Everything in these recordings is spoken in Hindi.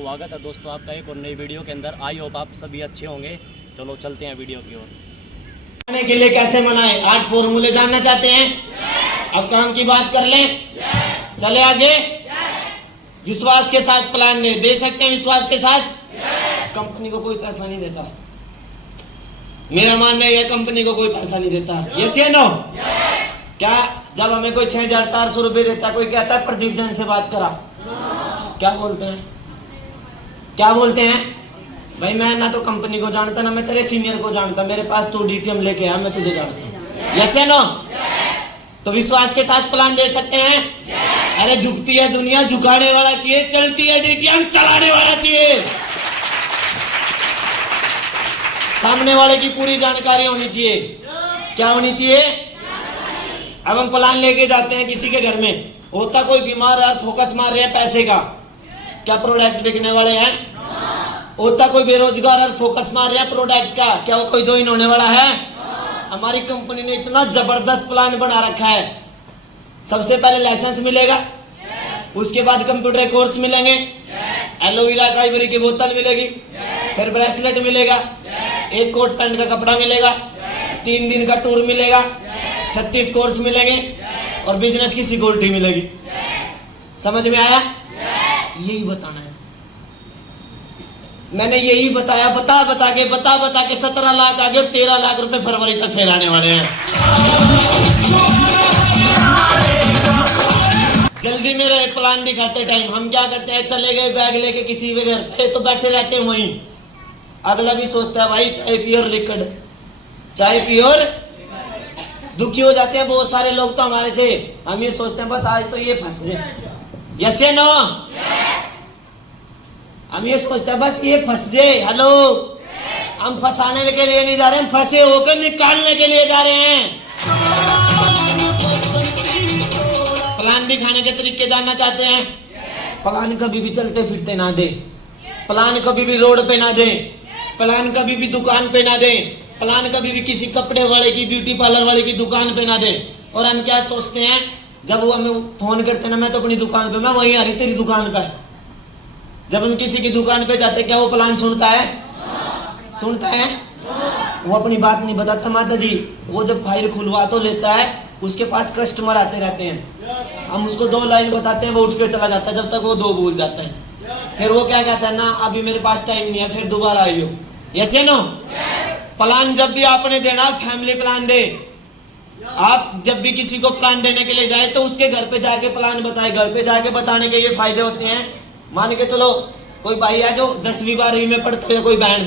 स्वागत है दोस्तों आपका एक और नई वीडियो के अंदर। आई होप आप सभी अच्छे होंगे। चलो चलते हैं वीडियो की ओर। मनाने के लिए कैसे मनाएं, 8 फॉर्मूले जानना चाहते हैं? अब काम की बात कर लें। चले आगे। विश्वास के साथ प्लान दे सकते हैं। विश्वास के साथ कंपनी को कोई पैसा नहीं देता। मेरा मानना है कंपनी को कोई पैसा नहीं देता। यस या नो? क्या जब हमें कोई 6400 रुपए देता, कोई कहता है प्रदीप जैन से बात करा, क्या बोलते हैं? क्या बोलते हैं? भाई मैं ना तो कंपनी को जानता ना मैं तेरे सीनियर को जानता, मेरे पास तू डीटीएम लेके आ, मैं तुझे जानता हूं। यस या नो? तो विश्वास के साथ प्लान दे सकते हैं। अरे झुकती है दुनिया, झुकाने वाला चाहिए। चलती है डीटीएम, चलाने वाला चाहिए। सामने वाले की पूरी जानकारी होनी चाहिए। क्या होनी चाहिए? अब हम प्लान लेके जाते हैं किसी के घर में, होता कोई बीमार है, फोकस मार रहे हैं पैसे का, क्या प्रोडक्ट बिकने वाले हैं? होता कोई बेरोजगार और फोकस मार रहे हैं प्रोडक्ट का, क्या वो कोई ज्वाइन होने वाला है? हमारी कंपनी ने इतना जबरदस्त प्लान बना रखा है। सबसे पहले लाइसेंस मिलेगा, उसके बाद कंप्यूटर कोर्स मिलेंगे, एलोवेरा का आइवरी की बोतल मिलेगी, फिर ब्रेसलेट मिलेगा, एक कोट पैंट का कपड़ा मिलेगा, 3 दिन का टूर मिलेगा, 36 कोर्स मिलेंगे और बिजनेस की सिक्योरिटी मिलेगी। समझ में आया? यही बताना है। मैंने यही बताया। बता के 17 लाख आ गए और 13 लाख रुपए फरवरी तक फैलाने वाले हैं। जल्दी मेरे प्लान दिखाते टाइम हम क्या करते हैं, चले गए बैग लेके किसी के घर पे, तो बैठे रहते हैं वहीं। अगला भी सोचता है भाई चाय पियो और लिक्विड, चाय पियो और दुखी हो जाते हैं बहुत सारे लोग तो हमारे से। हम ये सोचते हैं बस आज तो ये फंस जाए। यस या नो? हम ये सोचते हैं बस ये फंस जाए। हेलो, हम फंसाने के लिए नहीं जा रहे, हम फंसे होकर निकालने के लिए जा रहे हैं। प्लान दिखाने के तरीके जानना चाहते हैं? प्लान कभी भी चलते फिरते ना दे, प्लान कभी भी रोड पे ना दे, प्लान कभी भी दुकान पे ना दे, प्लान कभी भी किसी कपड़े वाले की, ब्यूटी पार्लर वाले की दुकान पे ना दे। और हम क्या सोचते हैं, जब वो हमें फोन करते हैं ना, मैं तो अपनी दुकान पे, मैं वहीं आ रही तेरी दुकान पे। जब हम किसी की दुकान पे जाते, क्या वो प्लान सुनता है? सुनता है? वो अपनी बात नहीं बताता माता जी। वो जब फाइल खुलवा तो लेता है, उसके पास कस्टमर आते रहते हैं, हम उसको 2 लाइन बताते हैं, वो उठ के चला जाता है, जब तक वो 2 भूल जाता है। फिर वो क्या कहता है ना, अभी मेरे पास टाइम नहीं है, फिर दोबारा आइयो। यस या नो? प्लान जब भी आपने देना, फैमिली प्लान दे। आप जब भी किसी को प्लान देने के लिए जाए तो उसके घर पे जाके प्लान बताए। घर पे जाके बताने के ये फायदे होते हैं। मान के चलो कोई भाई है जो 10वीं 12वीं में पढ़ते हो, या कोई बहन,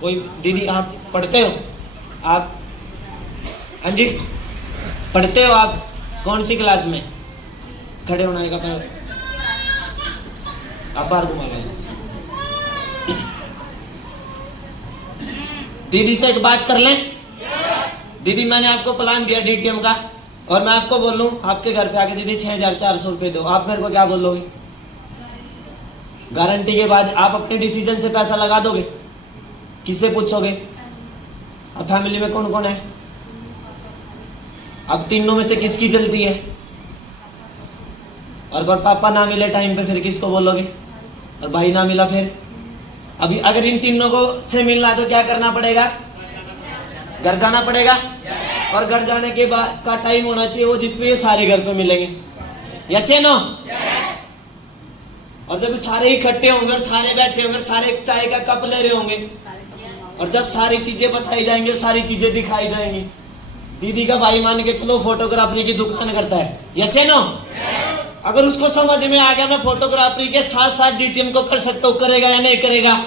कोई दीदी, आप पढ़ते हो? आप? हाँ जी, पढ़ते हो आप? कौन सी क्लास में? खड़े होना का पहले आप बाहर घुमा लो। दीदी से एक बात कर लें। दीदी मैंने आपको प्लान दिया डीटीएम का, और मैं आपको बोल लूं आपके घर पे आके दीदी 6400 रुपए दो, आप मेरे को क्या बोलोगे? गारंटी के बाद आप अपने डिसीजन से पैसा लगा दोगे? किससे पूछोगे? अब फैमिली में कौन कौन है? अब तीनों में से किसकी जल्दी है? और अगर पापा ना मिले टाइम पे फिर किसको बोलोगे? और भाई ना मिला फिर? अभी अगर इन तीनों को से मिलना है तो क्या करना पड़ेगा? घर जाना पड़ेगा। और घर जाने के बाद का टाइम होना चाहिए वो जिसपे ये सारे घर पे मिलेंगे। यस या नो? और जब सारे इकट्ठे होंगे और सारे बैठे होंगे, सारे चाय का कप ले रहे होंगे, और जब सारी चीजें बताई जाएंगी और सारी चीजें दिखाई जाएंगी। दीदी का भाई मान के चलो फोटोग्राफी की दुकान करता है। यस या नो? अगर उसको समझ में आ गया मैं फोटोग्राफी के साथ साथ डीटीएम को कर सकता हूँ, करेगा या नहीं करेगा?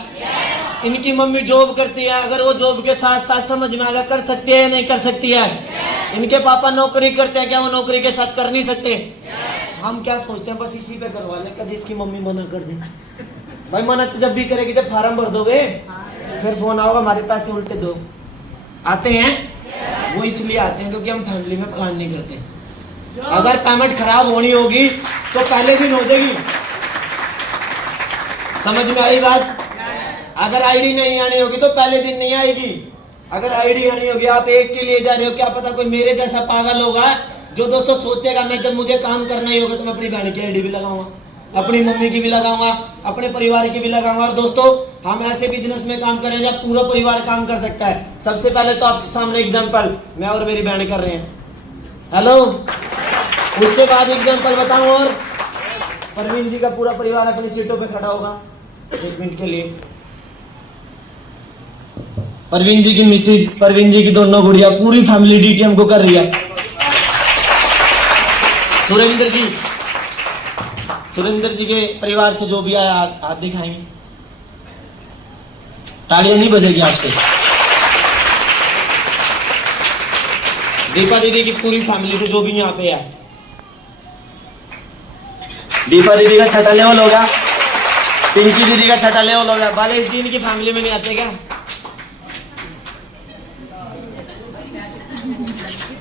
इनकी मम्मी जॉब करती है, अगर वो जॉब के साथ साथ समझ में आ गया कर सकती है या नहीं कर सकती है? इनके पापा नौकरी करते हैं, क्या वो नौकरी के साथ कर नहीं सकते? हम क्या सोचते हैं बस इसी पे करवा ले, कभी इसकी मम्मी मना कर दे। भाई मना तो जब भी करेगी जब फार्म भर दोगे, फिर फोन आओगे हमारे पैसे उल्टे दो। आते हैं वो इसलिए आते हैं क्योंकि हम फैमिली में प्लान नहीं करते। अगर पेमेंट खराब होनी होगी तो पहले दिन हो जाएगी। समझ में आई बात? अगर आईडी नहीं आनी होगी तो पहले दिन नहीं आएगी। अगर आईडी आनी होगी, आप एक के लिए जा रहे हो, क्या पता कोई मेरे जैसा पागल होगा जो दोस्तों सोचेगा मैं जब मुझे काम करना ही होगा तो मैं अपनी बहन की आईडी भी लगाऊंगा। अपनी मम्मी की भी लगाऊंगा, अपने परिवार की भी लगाऊंगा। और दोस्तों, हम ऐसे बिजनेस में काम करें जब पूरा परिवार काम कर सकता है। सबसे पहले तो आपके सामने एग्जांपल मैं और मेरी बहन कर रहे हैं, हेलो। उसके बाद एग्जांपल बताऊं, और परवीन जी का पूरा परिवार अपनी सीटों पे खड़ा होगा 1 मिनट के लिए। परवीन जी की मिसेज, परवीन जी की दोनों गुड़िया, पूरी फैमिली डीटीएम को कर रही है। सुरेंद्र जी के परिवार से जो भी आया हाथ दिखाएंगे, तालियां नहीं बजेगी आपसे। दीपा दीदी की पूरी फैमिली से जो भी यहाँ पे है, दीपा दीदी का छठा लेवल होगा, पिंकी दीदी का छठा लेवल होगा। बालेश जी इनकी फैमिली में नहीं आते क्या?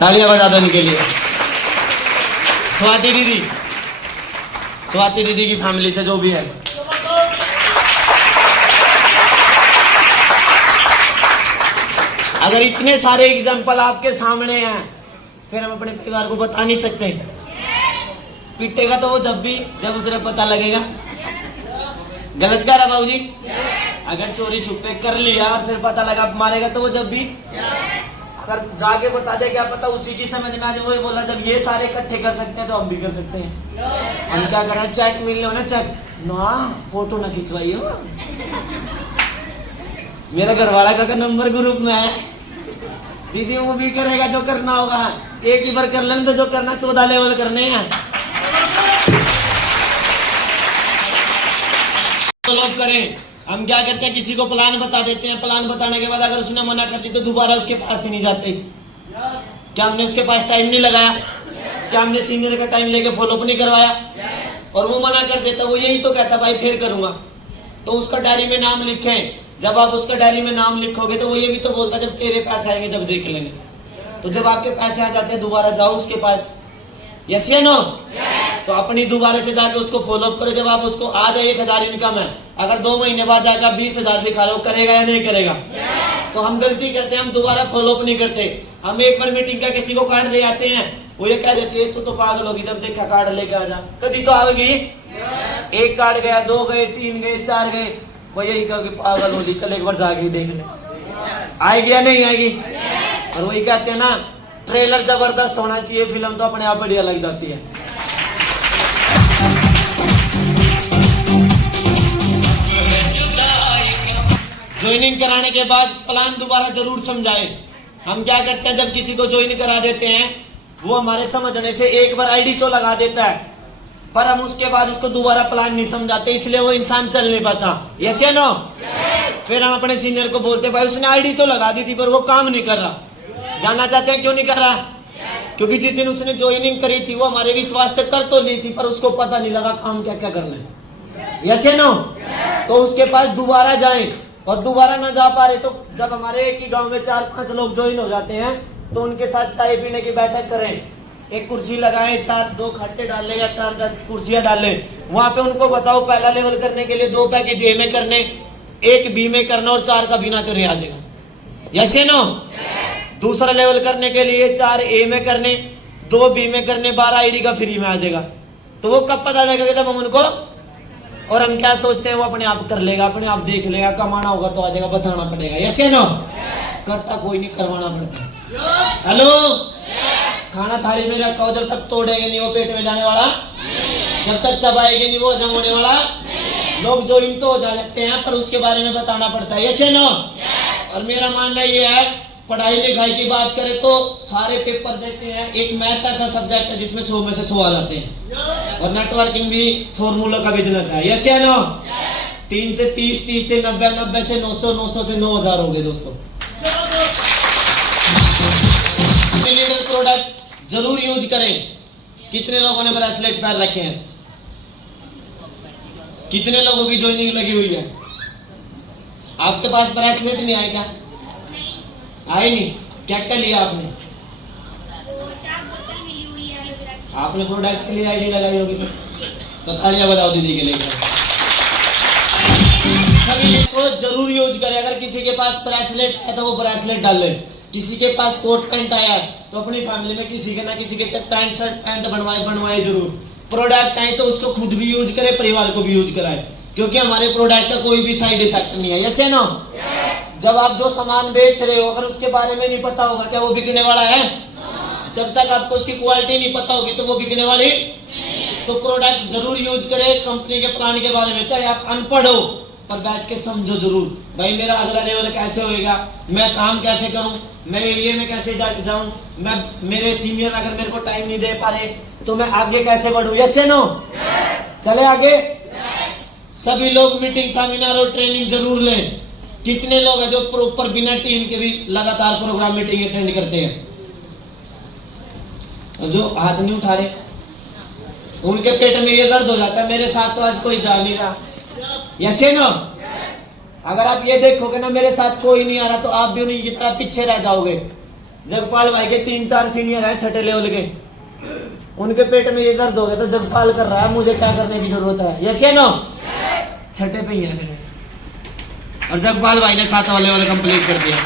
तालियां बजा दो इनके लिए। स्वाति दीदी की फैमिली से जो भी है, अगर इतने सारे एग्जाम्पल आपके सामने हैं, फिर हम अपने परिवार को बता नहीं सकते। पीटेगा तो वो जब उसे पता लगेगा। गलत कह रहा बाबूजी? अगर चोरी छुपे कर लिया फिर पता लगा मारेगा तो वो जब भी, अगर जाके बता दे क्या पता उसी की समझ में आ जाए। वही बोला, जब ये सारे इकट्ठे कर सकते हैं तो हम भी कर सकते हैं। हम क्या कर रहे हैं, चेक मिल लो ना, चेक ना, फोटो ना खिंचवाई हो। मेरा घरवाला का नंबर ग्रुप में है, दीदी वो भी करेगा जो करना होगा। एक ही बार कर लेने तो जो करना 14 लेवल करने हैं। तो लोग करें, हम क्या करते हैं, किसी को प्लान बता देते हैं। प्लान बताने के बाद अगर उसने मना कर दी तो दोबारा उसके पास ही नहीं जाते। क्या हमने उसके पास टाइम नहीं लगाया? क्या हमने सीनियर का टाइम लेके फॉलोअप नहीं करवाया? और वो मना कर देता, वो यही तो कहता भाई फिर करूंगा। तो उसका डायरी में नाम लिखें। जब आप उसका डायरी में नाम लिखोगे तो वो ये भी तो बोलता जब तेरे पैसे आएंगे जब देख लेंगे। तो जब आपके पैसे आ जाते हैं दोबारा जाओ उसके पास, यस या नो? तो अपनी दोबारा से जाके उसको फॉलोअप करो। जब आप उसको आ जाए 1000 इनकम है, अगर 2 महीने बाद जाकर 20,000 दिखा रहे हो, करेगा या नहीं करेगा? तो हम गलती करते हैं, हम दोबारा फॉलोअप नहीं करते। हम एक बार मीटिंग का किसी को कार्ड दे आते हैं, वो ये कह देते हैं तू तो पागल होगी, जब देखा कार्ड लेके आ जा। कभी तो आ गई, 1 कार्ड गया, 2 गए, 3 गए, 4 गए, वो यही कहोगे पागल होगी, चल एक बार जाके देख ले, आएगी या नहीं आएगी? और वही कहते हैं ना, ट्रेलर जबरदस्त होना चाहिए, फिल्म तो अपने आप बढ़िया लग जाती है। ज्वाइनिंग कराने के बाद प्लान दोबारा जरूर समझाए। हम क्या करते हैं, जब किसी को ज्वाइन करा देते हैं, वो हमारे समझने से एक बार आईडी तो लगा देता है, पर हम उसके बाद उसको दोबारा प्लान नहीं समझाते, इसलिए वो इंसान चल नहीं पाता। यस या नो? फिर हम अपने सीनियर को बोलते भाई उसने आईडी तो लगा दी थी पर वो काम नहीं कर रहा। जानना चाहते हैं क्यों नहीं कर रहा? क्योंकि जिस दिन उसने ज्वाइनिंग करी थी वो हमारे विश्वास से कर तो ली थी, पर उसको पता नहीं लगा काम क्या क्या करना है। यस या नो? तो उसके पास दोबारा जाएं, और दोबारा ना जा पा रहे तो जब हमारे एक ही गांव में 4-5 लोग ज्वाइन हो जाते हैं तो उनके साथ चाय पीने की बैठक करें। एक कुर्सी लगाए, 2 खट्टे डाल ले या 4-10 कुर्सियां डाल ले। वहां पे उनको बताओ पहला लेवल करने के लिए 2 पैकेज ए में करने, 1 बी में करना और 4 का बिना करे आ जाएगा। यस या नो? दूसरा लेवल करने के लिए 4 ए में करने, 2 बी में करने, 12 आईडी का फ्री में आ जाएगा। तो वो कब पता लगेगा जब हम उनको, और हम क्या सोचते हैं वो अपने आप कर लेगा, अपने आप देख लेगा, कमाना होगा तो आ जाएगा, बताना पड़ेगा। यस या नो? करता कोई नहीं, करवाना पड़ता है। हेलो, खाना थाली में रखा, जब तक तोड़ेंगे नहीं वो पेट में जाने वाला, जब तक चबाएंगे नहीं वो हजम होने वाला। लोग ज्वाइन तो हो जाते हैं पर उसके बारे में बताना पड़ता है। यस या नो? और मेरा मानना ये है, पढ़ाई लिखाई की बात करें तो सारे पेपर देते हैं, एक मैथ ऐसा सब्जेक्ट है जिसमें 100 में से 100 आ जाते हैं, और नेटवर्किंग भी फॉर्मूला का बिजनेस है। यस या नो? 3 से 30, 30 से 90, 90 से 900, 900 से 9000 हो गए दोस्तों। प्रोडक्ट जरूर यूज करें। कितने लोगों ने ब्रेसलेट पहन रखे हैं? कितने लोगों की ज्वाइनिंग लगी हुई है? आपके पास ब्रेसलेट नहीं आए क्या? आए नहीं? क्या क्या लिया आपने? 4 बोतल मिली हुई है एलोवेरा की। आपने प्रोडक्ट के लिए आईडी लगाई होगी, तो तालियां बजाओ दीदी के लिए। सभी को जरूर यूज करें। अगर किसी के पास ब्रेसलेट है तो वो ब्रेसलेट डाल ले, किसी के पास कोट पैंट आया तो अपनी फैमिली में किसी के ना किसी के पैंट शर्ट पैंट बनवाए जरूर। प्रोडक्ट आए तो उसको खुद भी यूज करे, परिवार को भी यूज कराए, क्योंकि हमारे प्रोडक्ट का कोई भी साइड इफेक्ट नहीं है। यस या नो? जब आप जो सामान बेच रहे हो अगर उसके बारे में नहीं पता होगा, क्या वो बिकने वाला है? जब तक आपको उसकी क्वालिटी नहीं पता होगी तो वो बिकने वाली। तो प्रोडक्ट जरूर यूज करे कंपनी के प्लान के बारे में, चाहे आप अनपढ़ हो पर बैठ के समझो जरूर, भाई मेरा अगला लेवल कैसे होएगा, मैं काम कैसे करूं, मैं एरिया में कैसे जाऊं, मैं मेरे सीनियर अगर मेरे को टाइम नहीं दे पा रहे तो मैं आगे कैसे बढ़ूं। यस या नो? चले आगे। सभी लोग मीटिंग, सेमिनार और ट्रेनिंग जरूर लें। कितने लोग हैं जो प्रॉपर बिना टीम के भी लगातार प्रोग्राम मीटिंग अटेंड करते हैं? जो हाथ नहीं उठा रहे उनके पेट में ये दर्द हो जाता है, मेरे साथ तो आज कोई जा नहीं रहा। यस या नो? अगर आप ये देखोगे ना मेरे साथ कोई नहीं आ रहा तो आप भी उन्हीं की तरह पीछे रह जाओगे। जगपाल भाई के 3-4 सीनियर हैं छठे लेवल के, उनके पेट में ये दर्द हो गया तो जगपाल कर रहा है, मुझे क्या करने की जरूरत है? यस या नो? छठे पे ही है और जगपाल भाई ने 7वां लेवल कंप्लीट कर दिया।